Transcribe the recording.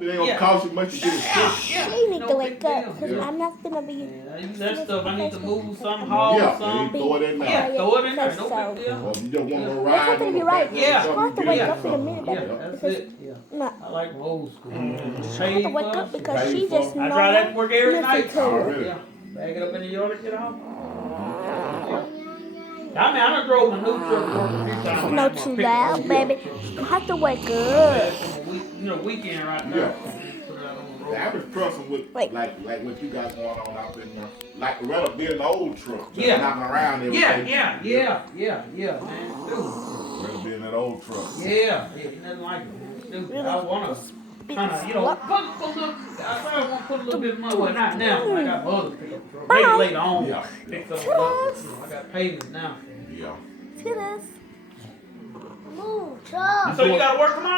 It ain't gonna cost you much to get it fixed. She need to wake up because I'm not gonna be. That stuff, I need to move some, haul Yeah, some. throw it in there. Yeah, throw it in there, no big Or deal. if you just want to That's ride not on gonna the be right. back. Yeah. She's gonna have to wake up in a minute, Yeah, baby. that's Because it. Yeah. no, I like old school. she have to wake up because she Paid just for. I drive that to work every listen night. to it. Already. Yeah. Bag it up in the yard and get off. I mean, I done drove my new truck to work a few times. Not too loud, baby. You have to wake up. Weekend right Yeah. there. The average person with like what you got going on out there now, like rather be an old truck, just knocking around every day. Yeah, man. Rather be in that old truck. Yeah, nothing like it, man. Stupid. I wanna kind of, put a little. I want to put a little bit of money. Well, not now. I got my other pickup truck. Maybe later on. Yeah. Pick something up. I got payments now. Yeah. To this. Move, Charles. So you gotta work tomorrow?